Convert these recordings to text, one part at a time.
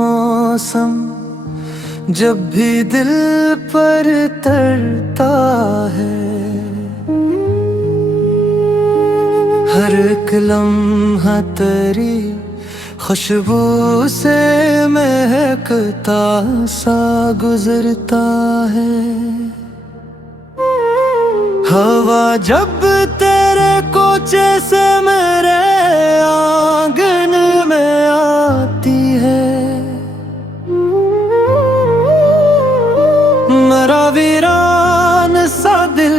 मौसम जब भी दिल पर तरता है, हर एक लम्हा तेरी खुशबू से महकता सा गुजरता है। हवा जब तेरे कोचे से मेरे आंगन में आती है, मेरा वीरान सा दिल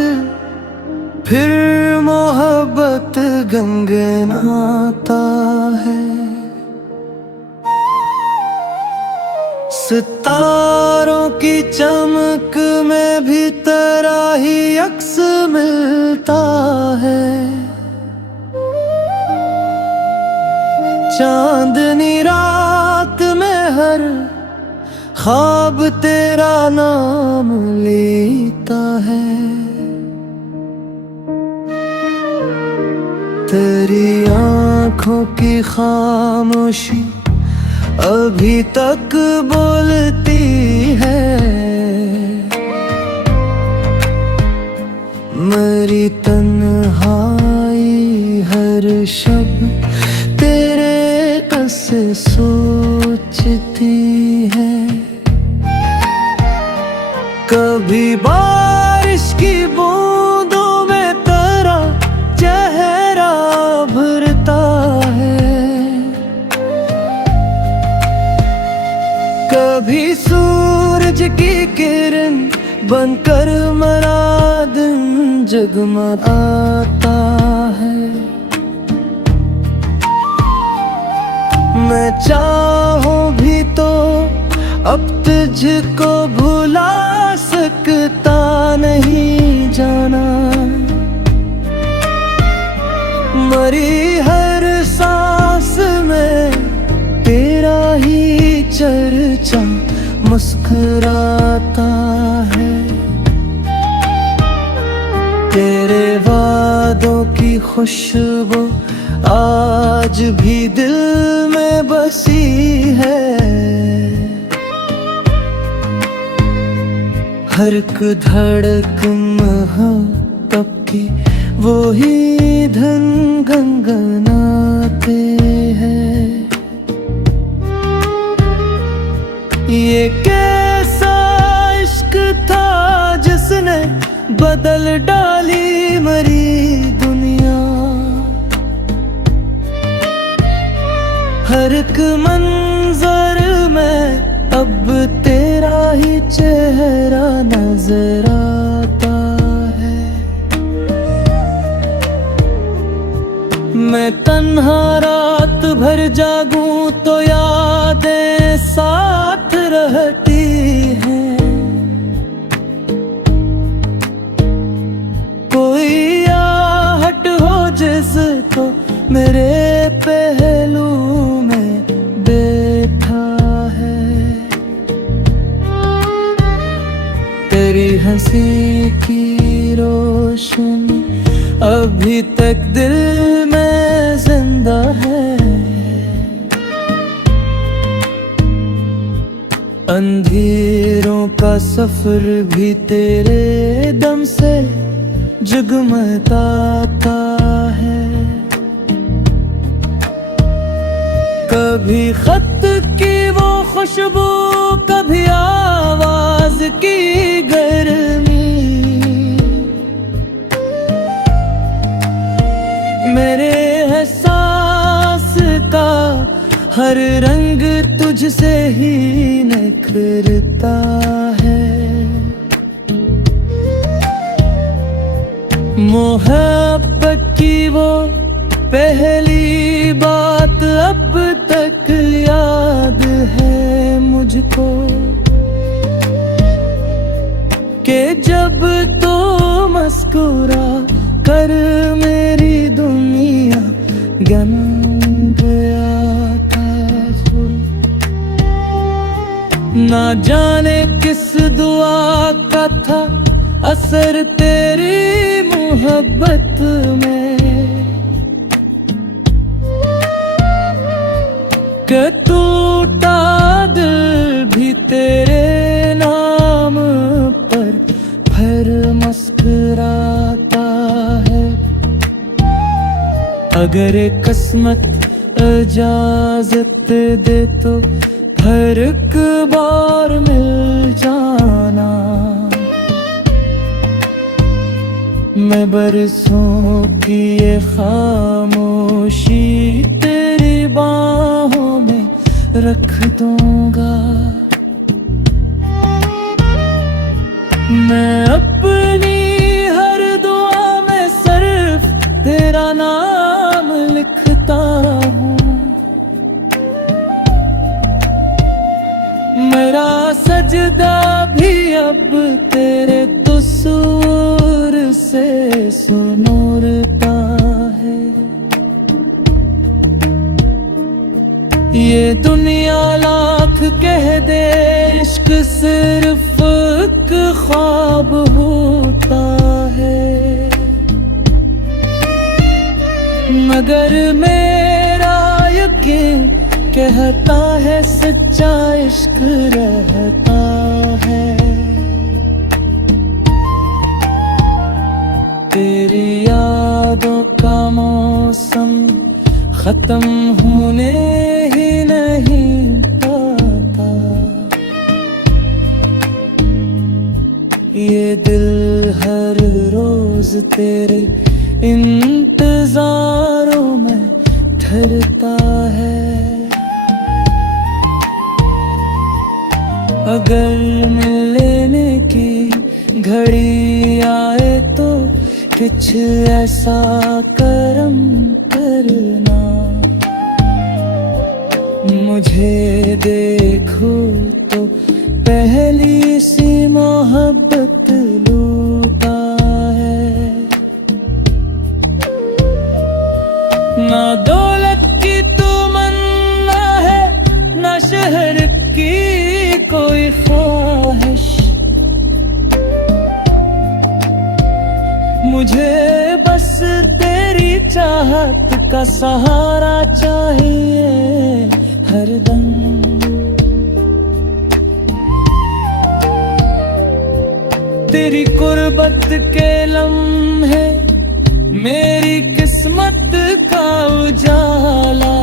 फिर मोहब्बत गंगनाता है। सितारों की चमक में भी तेरा ही अक्स मिलता है। चांदनी रात में हर ख्वाब तेरा नाम लेता है। तेरी आँखों की खामोशी अभी तक बोलती है। मेरी तन्हाई हर शब तेरे कसे सोचती है। कभी बारिश की बूंदों में तेरा चेहरा भरता है, कभी सूरज की किरण बनकर मेरा दिन जगमगाता है। मैं चाहूं भी तो अब तुझको भुला सकता नहीं जाना। मरी हर सांस में तेरा ही चर्चा मुस्कुराता है। तेरे वादों की खुशबू आज भी दिल में बसी है। हर एक धड़कन मोहब्बत की वो ही धन गनगनाते हैं। ये कैसा इश्क था जिसने बदल डाली मेरी दुनिया। हर एक मंजर में अब तेरा ही चेहरा नजर आता है। मैं तन्हा रात भर जागूं तो यादें साथ रहती हैं। कोई आहट हो जिसको मेरे पहलू में बैठा है। तेरी हंसी की रोशनी अभी तक दिल में जिंदा है। अंधेरों का सफर भी तेरे दम से जगमगाता है। कभी खत की वो खुशबू, कभी आवाज की गर्मी, मेरे एहसास का हर रंग तुझसे ही निखरता है। मोहब्बत की वो पहली बात अब तक याद है मुझको, कि जब तो मुस्कुरा कर मेरी दुनिया गम गया था फूल। ना जाने किस दुआ का था असर तेरी मोहब्बत में, कि टूटा अगर किस्मत इजाजत दे तो हर एक बार मिल जाना। मैं बरसों की ये खामोशी तेरी बाहों में रख दूंगा। मैं अपनी हर दुआ में सिर्फ तेरा नाम लिखता हूँ। मेरा सजदा भी अब तेरे तस्वीर से सुनूरता है। ये दुनिया लाख कह दे इश्क सिर्फ एक ख्वाब होता है, मगर मेरा यकीन कहता है सच्चा इश्क रहता है। तेरी यादों का मौसम खत्म होने ही नहीं पाता। ये दिल हर रोज तेरे इंतजारों में ठहरता है। अगर मिलने की घड़ी आए तो कुछ ऐसा करम करना। मुझे देखो तो पहली सी मोहब्बत लूटा है। ना दौलत की तमन्ना है, ना शहर की कोई ख्वाहिश। मुझे बस तेरी चाहत का सहारा चाहिए हरदम। तेरी कुर्बत के लम्हे मेरी किस्मत का उजाला